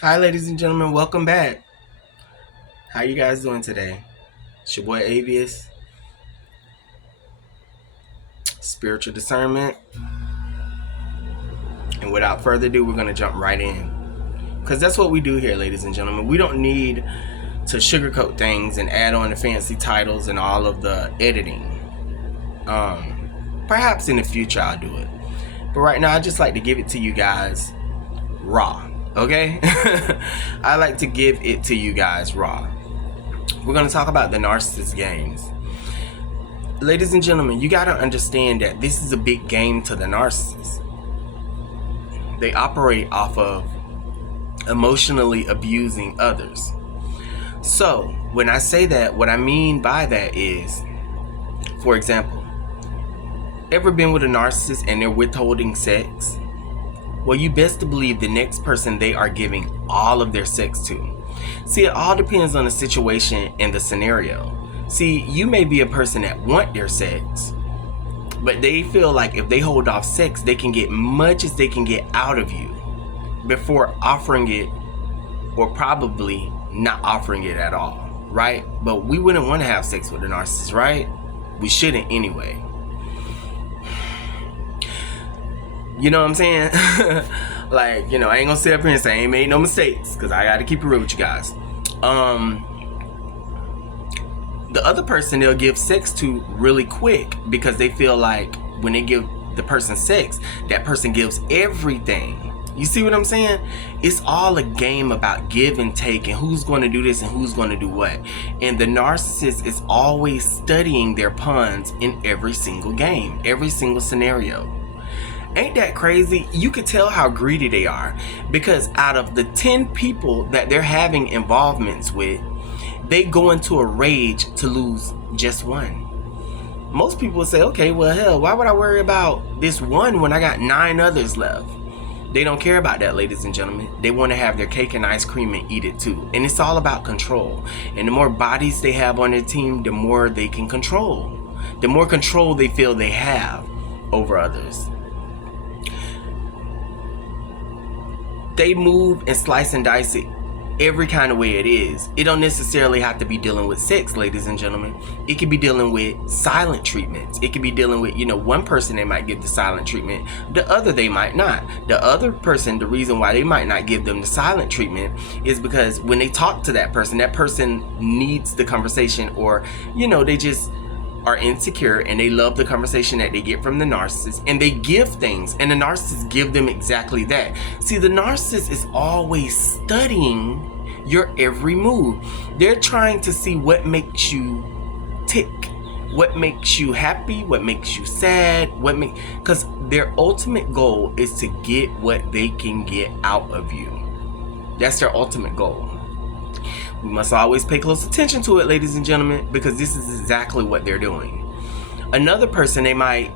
Hi, ladies and gentlemen. Welcome back. How you guys doing today? It's your boy Avius, Spiritual Discernment. And without further ado, we're going to jump right in. Because that's what we do here, ladies and gentlemen. We don't need to sugarcoat things and add on the fancy titles and all of the editing. Perhaps in the future I'll do it. But right now, I just like to give it to you guys raw. Okay? I like to give it to you guys raw. We're going to talk about the Narcissistic Games. Ladies and gentlemen, you got to understand that this is a big game to the narcissist. They operate off of emotionally abusing others. So, when I say that, what I mean by that is, for example, ever been with a narcissist and they're withholding sex? Well, you best to believe the next person they are giving all of their sex to. See, it all depends on the situation and the scenario. See, you may be a person that want their sex, but they feel like if they hold off sex, they can get much as they can get out of you before offering it, or probably not offering it at all, right? But we wouldn't want to have sex with a narcissist, right? We shouldn't anyway. You know what I'm saying? Like, I ain't gonna sit up here and say I ain't made no mistakes, because I gotta keep it real with you guys. The other person they'll give sex to really quick because they feel like when they give the person sex, that person gives everything. You see what I'm saying? It's all a game about give and take and who's going to do this and who's going to do what. And the narcissist is always studying their pawns in every single game, every single scenario. Ain't that crazy? You can tell how greedy they are, because out of the 10 people that they're having involvements with, they go into a rage to lose just one. Most people would say, okay, well, hell, why would I worry about this one when I got 9 others left? They don't care about that, ladies and gentlemen. They want to have their cake and ice cream and eat it too. And it's all about control. And the more bodies they have on their team, the more they can control. The more control they feel they have over others. They move and slice and dice it every kind of way it is. It don't necessarily have to be dealing with sex, ladies and gentlemen. It could be dealing with silent treatments. It could be dealing with, one person they might give the silent treatment, the other they might not. The other person, the reason why they might not give them the silent treatment is because when they talk to that person needs the conversation, or, they just are insecure and they love the conversation that they get from the narcissist, and they give things, and the narcissist give them exactly that. See, the narcissist is always studying your every move. They're trying to see what makes you tick, what makes you happy, what makes you sad, because their ultimate goal is to get what they can get out of you. That's their ultimate goal. We must always pay close attention to it, ladies and gentlemen, because this is exactly what they're doing. Another person, they might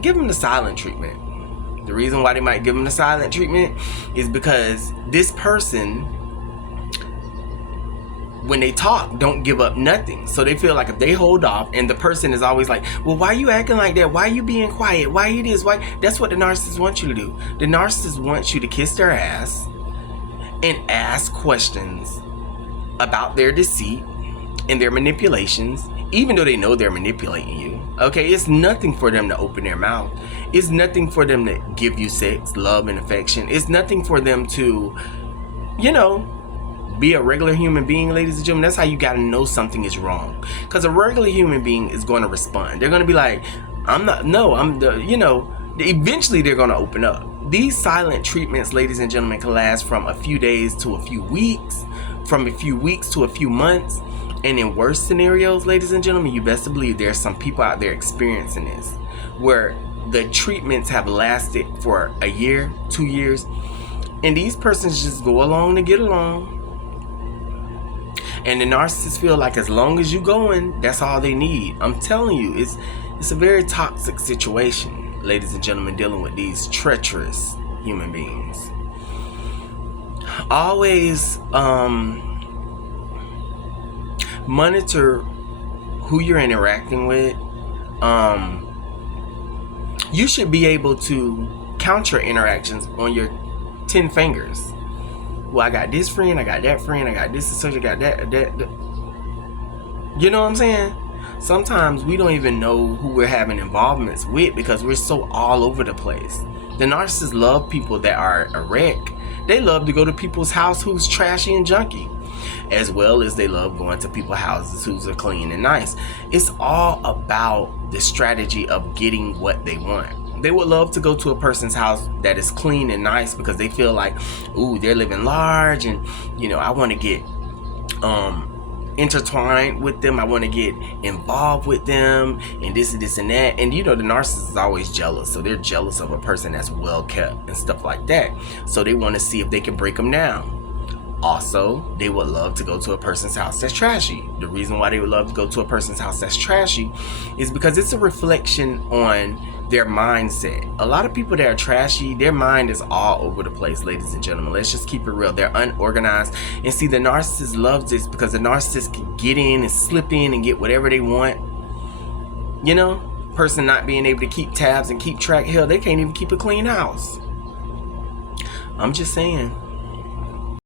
give them the silent treatment. The reason why they might give them the silent treatment is because this person, when they talk, don't give up nothing. So they feel like if they hold off, and the person is always like, well, why are you acting like that? Why are you being quiet? Why are you this? Why? That's what the narcissist wants you to do. The narcissist wants you to kiss their ass and ask questions about their deceit and their manipulations, even though they know they're manipulating you. Okay, it's nothing for them to open their mouth. It's nothing for them to give you sex, love, and affection. It's nothing for them to, be a regular human being, ladies and gentlemen. That's how you gotta know something is wrong. Because a regular human being is going to respond. They're going to be like, eventually they're going to open up. These silent treatments, ladies and gentlemen, can last from a few days to a few weeks, from a few weeks to a few months. And in worse scenarios, ladies and gentlemen, you best to believe there's some people out there experiencing this, where the treatments have lasted for a year, 2 years, and these persons just go along to get along. And the narcissists feel like as long as you going, that's all they need. I'm telling you, it's a very toxic situation, ladies and gentlemen, dealing with these treacherous human beings. Always monitor who you're interacting with. You should be able to count your interactions on your 10 fingers. Well, I got this friend, I got that friend, I got this associate, I got that. You know what I'm saying? Sometimes we don't even know who we're having involvements with because we're so all over the place. The narcissists love people that are a wreck. They love to go to people's house who's trashy and junky, as well as they love going to people's houses who's are clean and nice. It's all about the strategy of getting what they want. They would love to go to a person's house that is clean and nice because they feel like, ooh, they're living large, and I want to get intertwined with them. I want to get involved with them, and this and this and that. And the narcissist is always jealous, so they're jealous of a person that's well kept and stuff like that. So they want to see if they can break them down. Also, they would love to go to a person's house that's trashy. The reason why they would love to go to a person's house that's trashy is because it's a reflection on their mindset. A lot of people that are trashy, their mind is all over the place, ladies and gentlemen. Let's just keep it real. They're unorganized. And see, the narcissist loves this because the narcissist can get in and slip in and get whatever they want. Person not being able to keep tabs and keep track. Hell, they can't even keep a clean house. I'm just saying.